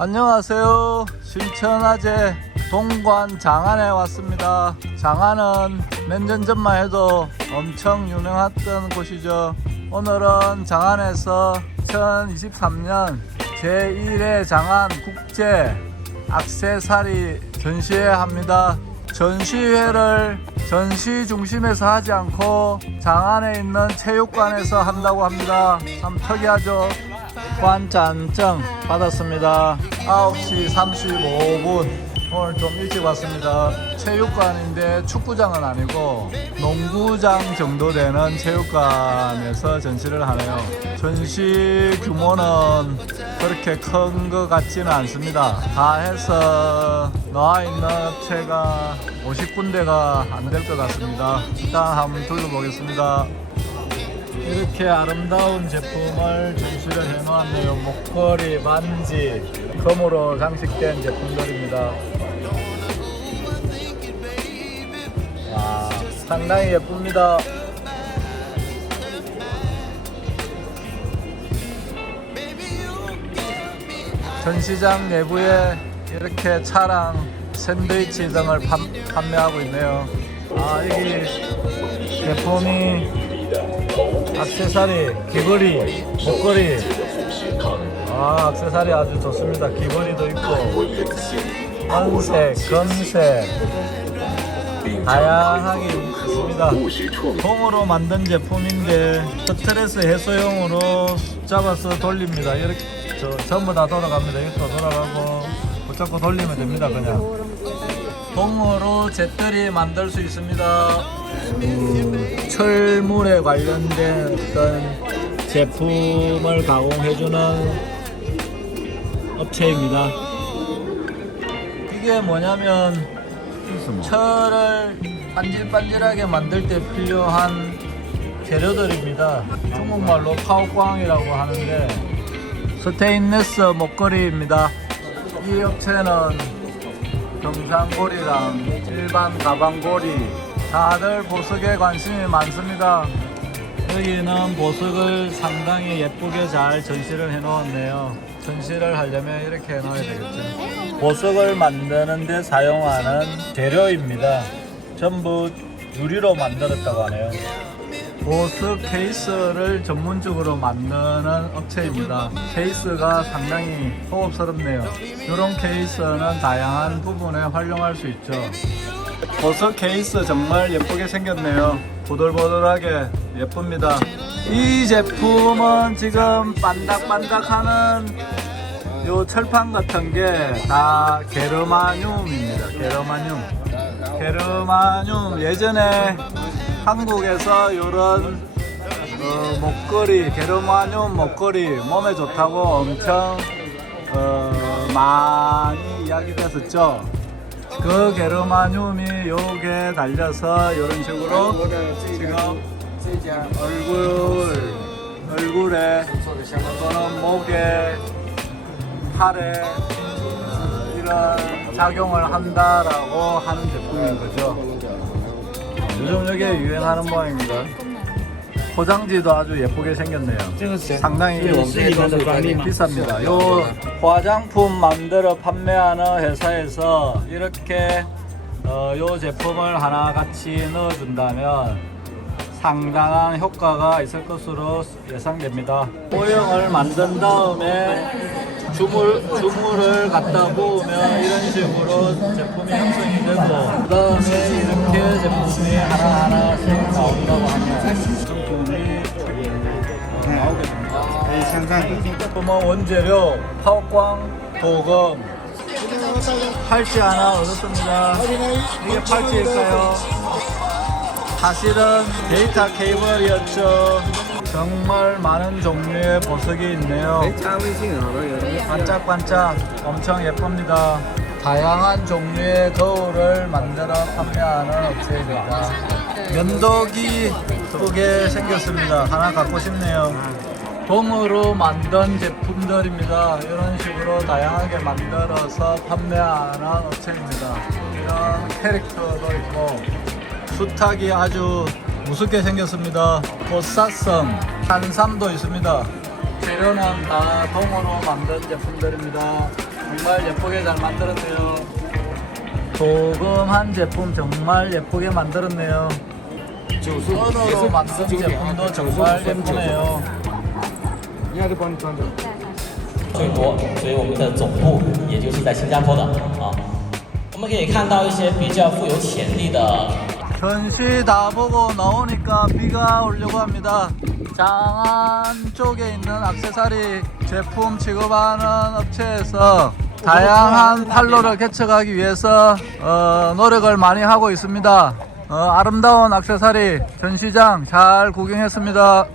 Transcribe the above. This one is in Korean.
안녕하세요. 신천화재 동관 장안에 왔습니다. 장안은 몇 년 전만 해도 엄청 유명했던 곳이죠. 오늘은 장안에서 2023년 제1회 장안 국제 악세사리 전시회 합니다. 전시회를 전시 중심에서 하지 않고 장안에 있는 체육관에서 한다고 합니다. 참 특이하죠? 관짠증 받았습니다. 9시 35분. 오늘 좀 일찍 왔습니다. 체육관인데 축구장은 아니고 농구장 정도 되는 체육관에서 전시를 하네요. 전시 규모는 그렇게 큰 것 같지는 않습니다. 다 해서 나와 있는 업체가 50군데가 안 될 것 같습니다. 일단 한번 둘러보겠습니다. 이렇게 아름다운 제품을 전시를 해놓았네요. 목걸이, 반지, 금으로 장식된 제품들입니다. 와, 상당히 예쁩니다. 전시장 내부에 이렇게 차랑 샌드위치 등을 판, 판매하고 있네요. 아, 여기 제품이 악세사리, 귀걸이, 목걸이. 아, 악세사리 아주 좋습니다. 귀걸이도 있고, 은색, 금색, 다양하게 있습니다. 콩으로 만든 제품인데 스트레스 해소용으로 잡아서 돌립니다. 이렇게 저, 전부 다 돌아갑니다. 이것도 돌아가고 붙잡고 돌리면 됩니다. 그냥. 동으로 잿들이 만들 수 있습니다. 음, 철물에 관련된 어떤 제품을 가공해주는 업체입니다. 이게 뭐냐면 철을 반질반질하게 만들 때 필요한 재료들입니다. 중국말로 파오광이라고 하는데 스테인레스 목걸이입니다. 이 업체는 경상고리랑 일반 가방고리 다들 보석에 관심이 많습니다. 여기는 보석을 상당히 예쁘게 잘 전시를 해 놓았네요. 전시를 하려면 이렇게 해 놓아야 되겠죠. 보석을 만드는 데 사용하는 재료입니다. 전부 유리로 만들었다고 하네요. 보석 케이스를 전문적으로 만드는 업체입니다. 케이스가 상당히 호흡스럽네요. 이런 케이스는 다양한 부분에 활용할 수 있죠. 보석 케이스 정말 예쁘게 생겼네요. 보들보들하게 예쁩니다. 이 제품은 지금 반닥반닥하는 요 철판 같은 게 다 게르마늄입니다. 게르마늄. 게르마늄 예전에 한국에서 이런 어, 목걸이 게르마늄 목걸이 몸에 좋다고 엄청 어, 많이 이야기됐었죠. 그 게르마늄이 요게 달려서 이런 식으로 지금 얼굴 얼굴에 또는 목에 팔에 어, 이런 작용을 한다라고 하는 제품인 거죠. 요즘 이게 유행하는 모양입니다. 포장지도 아주 예쁘게 생겼네요. 상당히 비쌉니다. 요 화장품 만들어 판매하는 회사에서 이렇게 어, 요 제품을 하나 같이 넣어준다면 상당한 효과가 있을 것으로 예상됩니다. 모형을 만든 다음에 주물, 주물을 갖다 부으면 이런 식으로 제품이 형성이 되고 그 다음에 이렇게 제품이 하나하나씩 나온다고 하면 제품이 나오게 됩니다. 제품은 원재료, 파워광, 도금, 팔찌 하나 얻었습니다. 이게 팔찌일까요? 사실은 데이터 케이블이었죠. 정말 많은 종류의 보석이 있네요. 반짝반짝 엄청 예쁩니다. 다양한 종류의 거울을 만들어 판매하는 업체입니다. 면도기 크게 생겼습니다. 하나 갖고 싶네요. 봄으로 만든 제품들입니다. 이런 식으로 다양하게 만들어서 판매하는 업체입니다. 이런 캐릭터도 있고 수탉이 아주 무섭게 생겼습니다. 보사성, 탄삼도 있습니다. 재료는 다 동으로 만든 제품들입니다. 정말 예쁘게 잘 만들었네요. 도금한 제품 정말 예쁘게 만들었네요. 은으로 만든 제품도 정말 예쁘네요. 最多，所以我们的总部也就是在新加坡的啊。我们可以看到一些比较富有潜力的 전시 다 보고 나오니까 비가 오려고 합니다. 장안 쪽에 있는 악세사리 제품 취급하는 업체에서 다양한 판로를 개척하기 위해서 어, 노력을 많이 하고 있습니다. 어, 아름다운 악세사리 전시장 잘 구경했습니다.